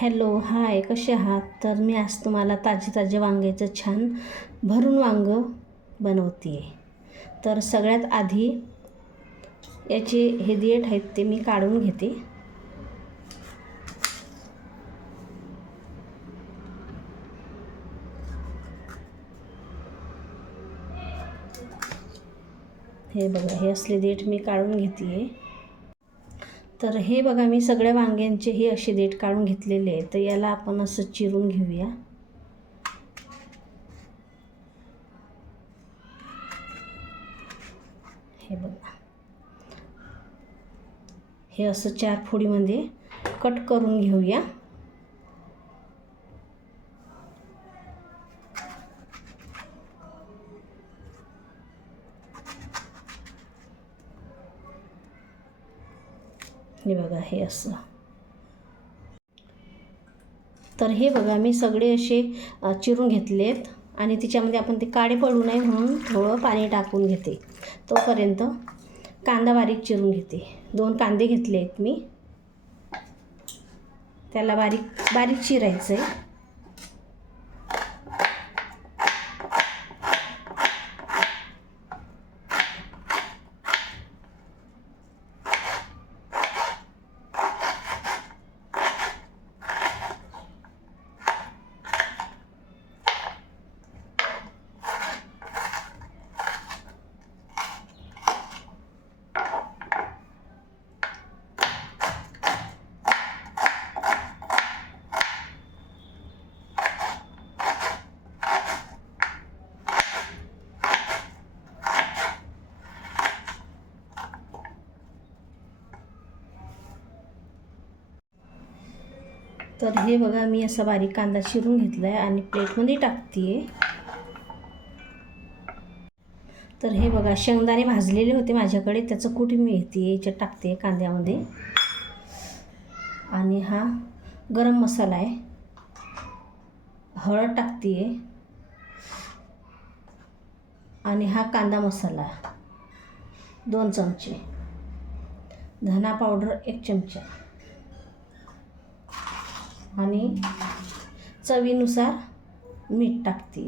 Hello hi, कसे आहात? तर मी आज तुम्हाला ताजे वांग्याचं छान भरून वांगं बनवते आहे. तर सगळ्यात आधी याचे हे देठ आहेत ते मी काढून घेते. हे बघा, हे असले देठ मी काढून घेते. तर हे बघा, मी सगळ्या वांग्यांचे हे असे देठ काढून घेतलेले आहेत. तर याला आपण असं चिरून घेऊया. हे बघा, हे असं 4 फोडीमध्ये कट करून घेऊया. हे बघा, हे असं. तर हे बघा, मी सगळे असे चिरून घेतलेत आणि तिच्यामध्ये आपण ते काळे पडू नये म्हणून थोडं पाणी टाकून घेते. तोपर्यंत कांदा बारीक चिरून घेते. 2 कांदे घेतले आहेत मी. त्याला बारीक बारीक चिरायचं आहे. तर हे बघा, मी असा बारीक कांदा चिरून घेतला आहे आणि प्लेटमध्ये टाकते आहे. तर हे बघा, शेंगदाणे भाजलेले होते माझ्याकडे, त्याचं कूट मी घेते, याच्यात टाकते कांद्यामध्ये. आणि हा गरम मसाला आहे. हळद टाकते आहे. आणि हा कांदा मसाला 2 चमचे, धना पावडर 1 चमचा आणि चवीनुसार मीठ टाकते.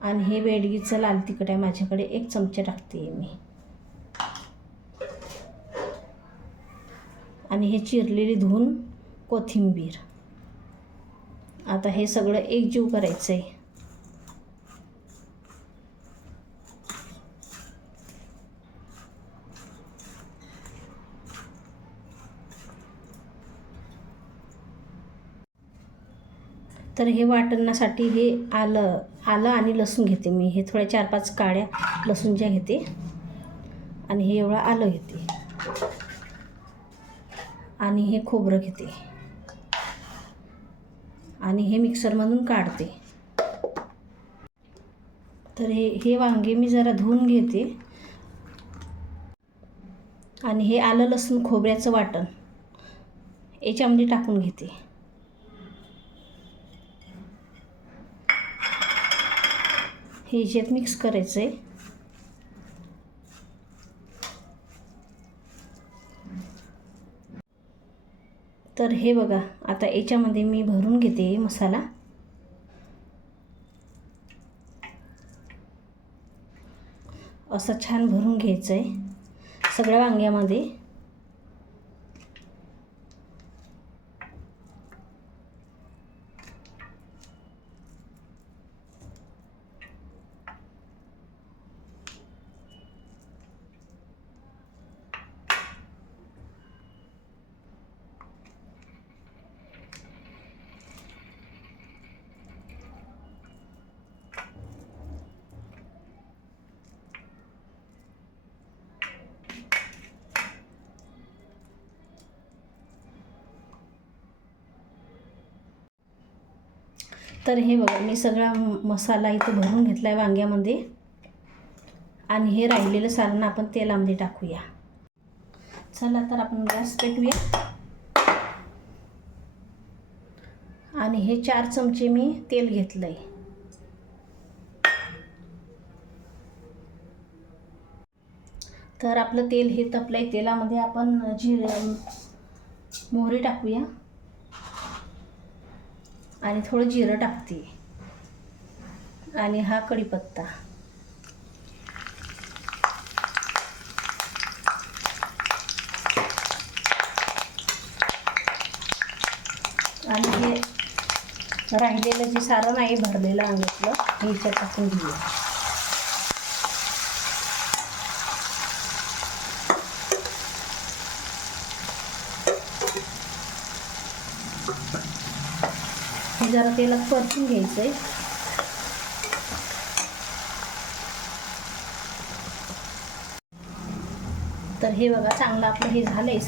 आणि हे बेडगीचं लाल तिखट आहे माझ्याकडे, 1 चमचा टाकते मी. आणि हे चिरलेली धुवून कोथिंबीर. आता हे सगळं एकजीव करायचं आहे. तर हे वाटण्यासाठी हे आलं आणि लसूण घेते मी. हे थोड्या 4-5 काड्या लसूणच्या घेते आणि हे एवढं आलं घेते आणि हे खोबरं घेते आणि हे मिक्सरमधून काढते. तर हे वांगे मी जरा धुवून घेते आणि हे आलं लसूण खोबऱ्याचं वाटण याच्यामध्ये टाकून घेते. हे याच्यात मिक्स करायचं आहे. तर हे बघा, आता याच्यामध्ये मी भरून घेते मसाला. असं छान भरून घ्यायचं आहे सगळ्या वांग्यामध्ये. तर हे बघा, मी सगळा मसाला इथं भरून घेतला आहे वांग्यामध्ये. आणि हे राहिलेलं सारण आपण तेलामध्ये टाकूया. चला तर आपण गॅस पेटवूया. आणि हे 4 चमचे मी तेल घेतलं आहे. तर आपलं तेल हे तपलं आहे. तेलामध्ये आपण मोहरी टाकूया आणि थोडं जिरं टाकते आणि हा कढीपत्ता. आणि हे राहिलेलं जे सारण आहे भरलेलं अंगातलं हे ह्याच्यात टाकून घेऊया. हे जरा तेलात परतून घ्यायचं आहे. तर हे बघा चांगलं आपलं हे झालं आहे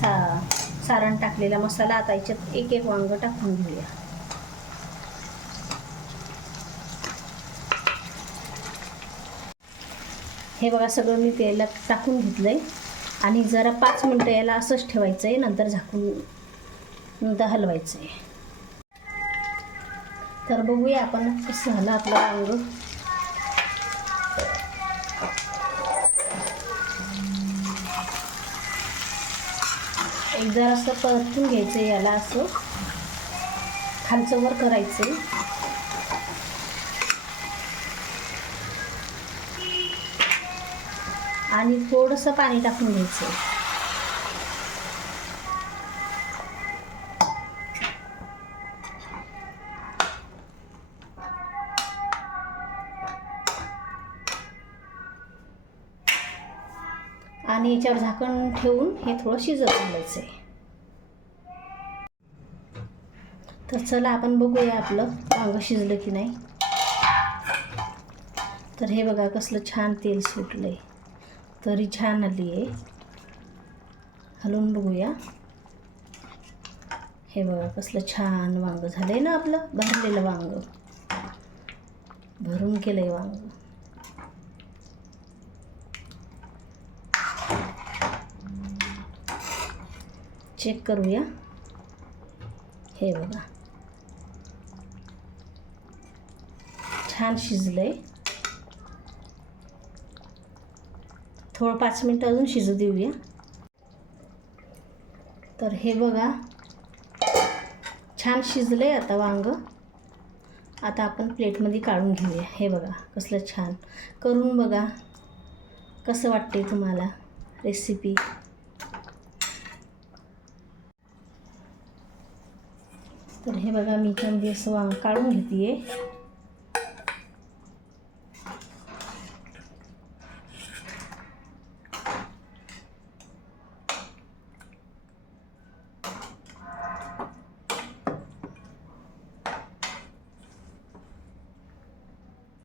सारण टाकलेला मसाला. आता याच्यात एक एक वांगं टाकून घेऊया. हे बघा सगळं मी तेलात टाकून घेतलं आहे आणि जरा 5 मिनटं याला असंच ठेवायचं आहे. नंतर झाकून नंतर हलवायचं आहे. तर बघूया आपण कसं झालं आपलं वांगं. एकदा असं परतून घ्यायचं आहे याला, असं खालचं वर करायचं आहे. आणि थोडंसं पाणी टाकून घ्यायचं आहे. आणि याच्यावर झाकण ठेवून हे थोडं शिजत घालायचं आहे. तर चला आपण बघूया आपलं वांगं शिजलं की नाही. तर हे बघा कसलं छान तेल सुटलंय, तरी छान आली आहे. हलवून बघूया. हे बघा कसलं छान वांगं झालंय ना आपलं. भरलेलं वांगं, भरून केलंय वांगं. चेक करूया. हे बघा छान शिजलंय. थोडं 5 मिनटं अजून शिजू देऊया. तर हे बघा छान शिजलंय आता वांगं. आता आपण प्लेटमध्ये काढून घेऊया. हे बघा कसलं छान. करून बघा कसं वाटते तुम्हाला रेसिपी. तर हे बघा मी त्यामध्ये असं वांग काढून घेते.